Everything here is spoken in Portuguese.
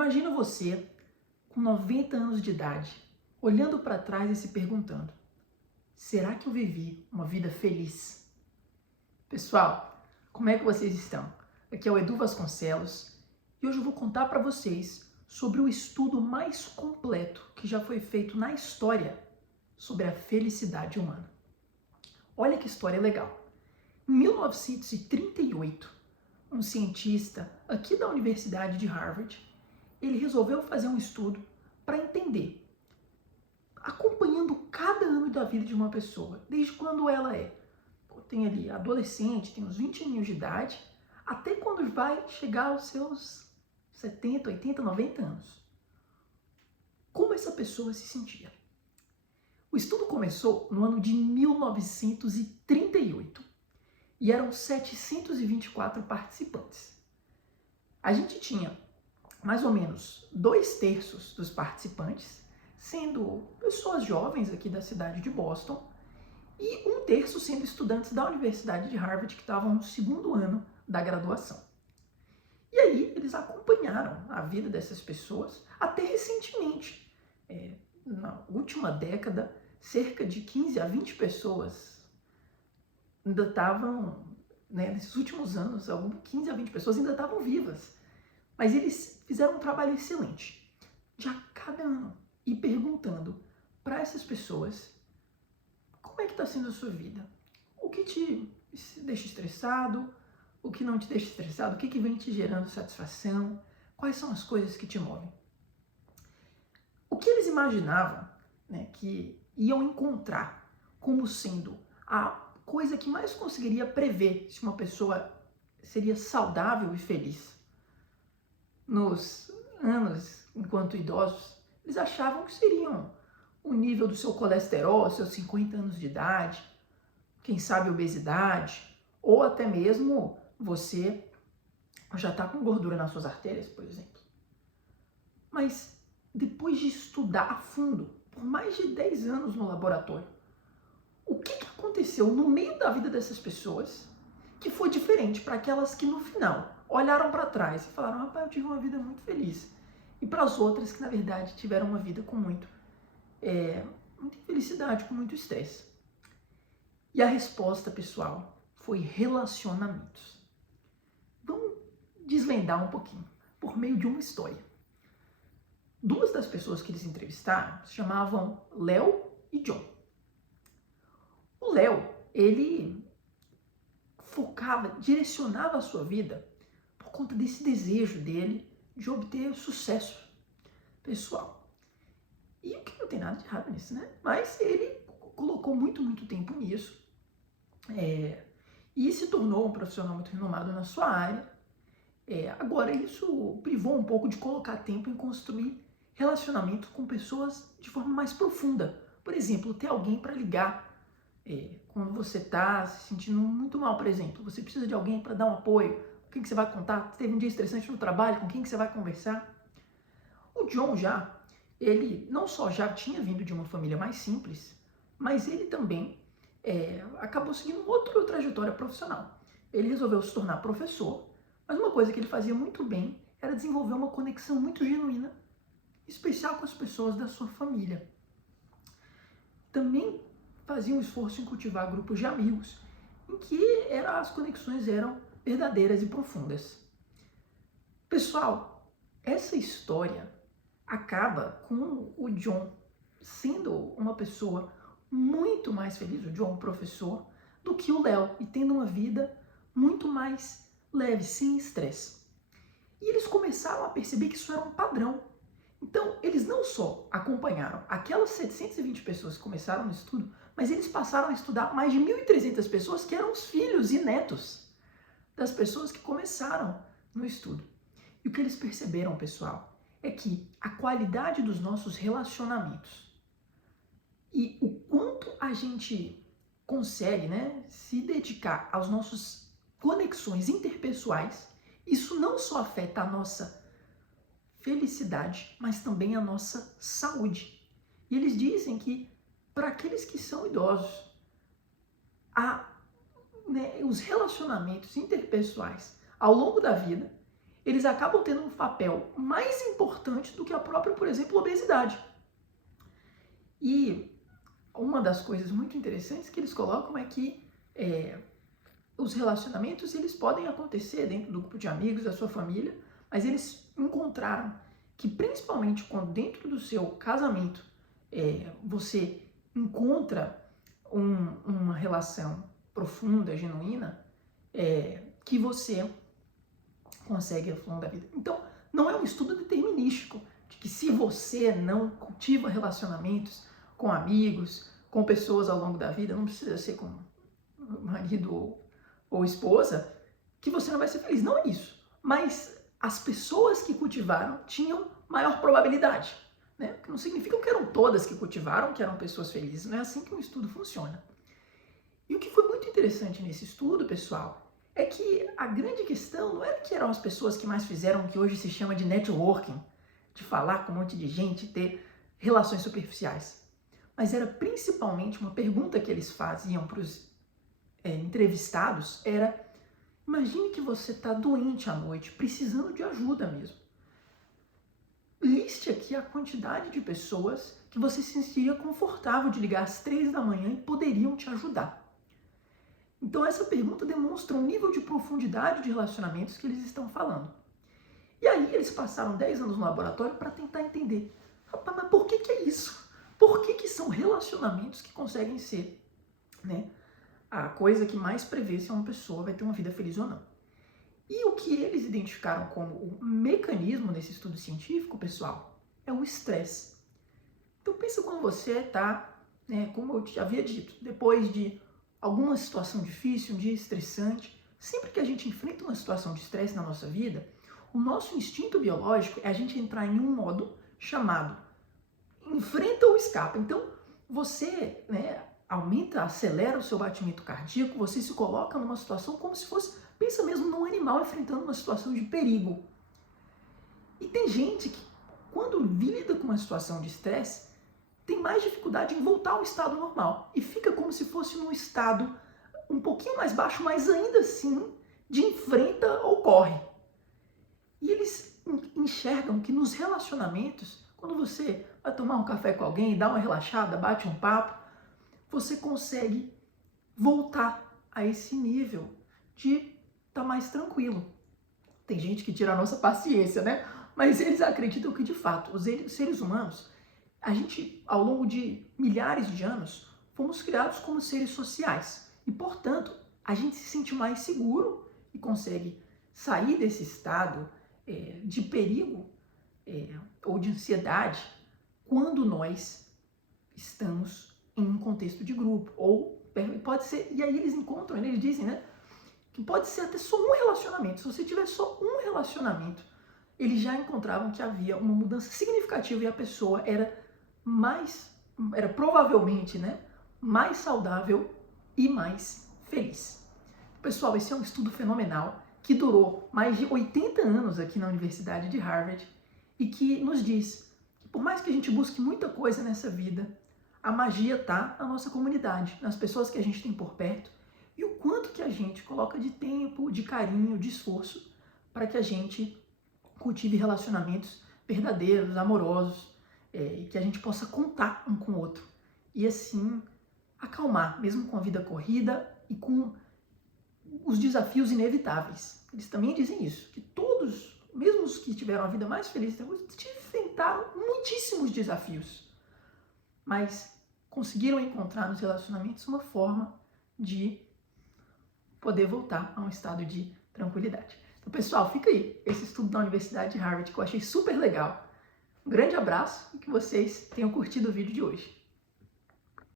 Imagina você, com 90 anos de idade, olhando para trás e se perguntando: será que eu vivi uma vida feliz? Pessoal, como é que vocês estão? Aqui é o Edu Vasconcelos e hoje eu vou contar para vocês sobre o estudo mais completo que já foi feito na história sobre a felicidade humana. Olha que história legal! Em 1938, um cientista aqui da Universidade de Harvard, ele resolveu fazer um estudo para entender, acompanhando cada ano da vida de uma pessoa, desde quando ela tem ali adolescente, tem uns 20 aninhos de idade, até quando vai chegar aos seus 70, 80, 90 anos. Como essa pessoa se sentia? O estudo começou no ano de 1938 e eram 724 participantes. A gente tinha mais ou menos 2/3 dos participantes sendo pessoas jovens aqui da cidade de Boston e 1/3 sendo estudantes da Universidade de Harvard que estavam no segundo ano da graduação. E aí eles acompanharam a vida dessas pessoas até recentemente. Na última década, cerca de 15 a 20 pessoas ainda estavam, nesses últimos anos, 15 a 20 pessoas ainda estavam vivas. Mas eles fizeram um trabalho excelente de a cada ano ir perguntando para essas pessoas como é que está sendo a sua vida, o que te deixa estressado, o que não te deixa estressado, o que vem te gerando satisfação, quais são as coisas que te movem. O que eles imaginavam, que iam encontrar como sendo a coisa que mais conseguiria prever se uma pessoa seria saudável e feliz nos anos enquanto idosos, eles achavam que seriam o nível do seu colesterol, seus 50 anos de idade, quem sabe obesidade, ou até mesmo você já está com gordura nas suas artérias, por exemplo. Mas depois de estudar a fundo, por mais de 10 anos no laboratório, o que aconteceu no meio da vida dessas pessoas que foi diferente para aquelas que no final olharam para trás e falaram: rapaz, eu tive uma vida muito feliz. E para as outras que, na verdade, tiveram uma vida com muita infelicidade, com muito estresse. E a resposta, pessoal, foi relacionamentos. Vamos desvendar um pouquinho, por meio de uma história. Duas das pessoas que eles entrevistaram se chamavam Léo e John. O Léo, ele direcionava a sua vida por conta desse desejo dele de obter sucesso pessoal. E o que não tem nada de errado nisso, né? Mas ele colocou muito tempo nisso e se tornou um profissional muito renomado na sua área. Agora, isso privou um pouco de colocar tempo em construir relacionamento com pessoas de forma mais profunda. Por exemplo, ter alguém para ligar quando você está se sentindo muito mal, por exemplo. Você precisa de alguém para dar um apoio. Com quem que você vai contar? Teve um dia estressante no trabalho, com quem que você vai conversar? O John ele não só já tinha vindo de uma família mais simples, mas ele também acabou seguindo outra trajetória profissional. Ele resolveu se tornar professor, mas uma coisa que ele fazia muito bem era desenvolver uma conexão muito genuína, especial com as pessoas da sua família. Também fazia um esforço em cultivar grupos de amigos, em que as conexões eram verdadeiras e profundas. Pessoal, essa história acaba com o John sendo uma pessoa muito mais feliz, o John, professor, do que o Léo, e tendo uma vida muito mais leve, sem estresse. E eles começaram a perceber que isso era um padrão. Então, eles não só acompanharam aquelas 720 pessoas que começaram no estudo, mas eles passaram a estudar mais de 1.300 pessoas que eram os filhos e netos das pessoas que começaram no estudo. E o que eles perceberam, pessoal, é que a qualidade dos nossos relacionamentos e o quanto a gente consegue, se dedicar às nossas conexões interpessoais, isso não só afeta a nossa felicidade, mas também a nossa saúde. E eles dizem que para aqueles que são idosos, os relacionamentos interpessoais ao longo da vida, eles acabam tendo um papel mais importante do que a própria, por exemplo, obesidade. E uma das coisas muito interessantes que eles colocam é que os relacionamentos eles podem acontecer dentro do grupo de amigos, da sua família, mas eles encontraram que principalmente quando dentro do seu casamento você encontra uma relação profunda, genuína, que você consegue ao longo da vida. Então, não é um estudo determinístico de que se você não cultiva relacionamentos com amigos, com pessoas ao longo da vida, não precisa ser com marido ou esposa, que você não vai ser feliz. Não é isso. Mas as pessoas que cultivaram tinham maior probabilidade. Né? Que não significa que eram todas que cultivaram, que eram pessoas felizes. Não é assim que um estudo funciona. E o que foi muito interessante nesse estudo, pessoal, é que a grande questão não era que eram as pessoas que mais fizeram o que hoje se chama de networking, de falar com um monte de gente, ter relações superficiais. Mas era principalmente uma pergunta que eles faziam para os entrevistados, era: imagine que você está doente à noite, precisando de ajuda mesmo. Liste aqui a quantidade de pessoas que você se sentiria confortável de ligar às 3 da manhã e poderiam te ajudar. Então essa pergunta demonstra um nível de profundidade de relacionamentos que eles estão falando. E aí eles passaram 10 anos no laboratório para tentar entender: rapaz, mas por que é isso? Por que são relacionamentos que conseguem ser, né, a coisa que mais prevê se uma pessoa vai ter uma vida feliz ou não? E o que eles identificaram como o mecanismo nesse estudo científico, pessoal, é o estresse. Então pensa quando você está, né, como eu já havia dito, depois de alguma situação difícil, um dia estressante, sempre que a gente enfrenta uma situação de estresse na nossa vida, o nosso instinto biológico é a gente entrar em um modo chamado enfrenta ou escapa. Então você, né, aumenta, acelera o seu batimento cardíaco, você se coloca numa situação como se fosse, pensa mesmo num animal enfrentando uma situação de perigo. E tem gente que, quando lida com uma situação de estresse, tem mais dificuldade em voltar ao estado normal e fica como se fosse num estado um pouquinho mais baixo, mas ainda assim de enfrenta ou corre. E eles enxergam que nos relacionamentos, quando você vai tomar um café com alguém, dá uma relaxada, bate um papo, você consegue voltar a esse nível de estar mais tranquilo. Tem gente que tira a nossa paciência, né? Mas eles acreditam que, de fato, os seres humanos, a gente, ao longo de milhares de anos, fomos criados como seres sociais. E, portanto, a gente se sente mais seguro e consegue sair desse estado de perigo ou de ansiedade quando nós estamos em um contexto de grupo. Ou pode ser, e aí eles encontram, eles dizem, né, que pode ser até só um relacionamento. Se você tiver só um relacionamento, eles já encontravam que havia uma mudança significativa e a pessoa era provavelmente, né, mais saudável e mais feliz. Pessoal, esse é um estudo fenomenal que durou mais de 80 anos aqui na Universidade de Harvard e que nos diz que por mais que a gente busque muita coisa nessa vida, a magia está na nossa comunidade, nas pessoas que a gente tem por perto e o quanto que a gente coloca de tempo, de carinho, de esforço para que a gente cultive relacionamentos verdadeiros, amorosos, que a gente possa contar um com o outro e assim acalmar, mesmo com a vida corrida e com os desafios inevitáveis. Eles também dizem isso, que todos, mesmo os que tiveram a vida mais feliz, enfrentaram muitíssimos desafios, mas conseguiram encontrar nos relacionamentos uma forma de poder voltar a um estado de tranquilidade. Então, pessoal, fica aí esse estudo da Universidade de Harvard que eu achei super legal. Um grande abraço e que vocês tenham curtido o vídeo de hoje.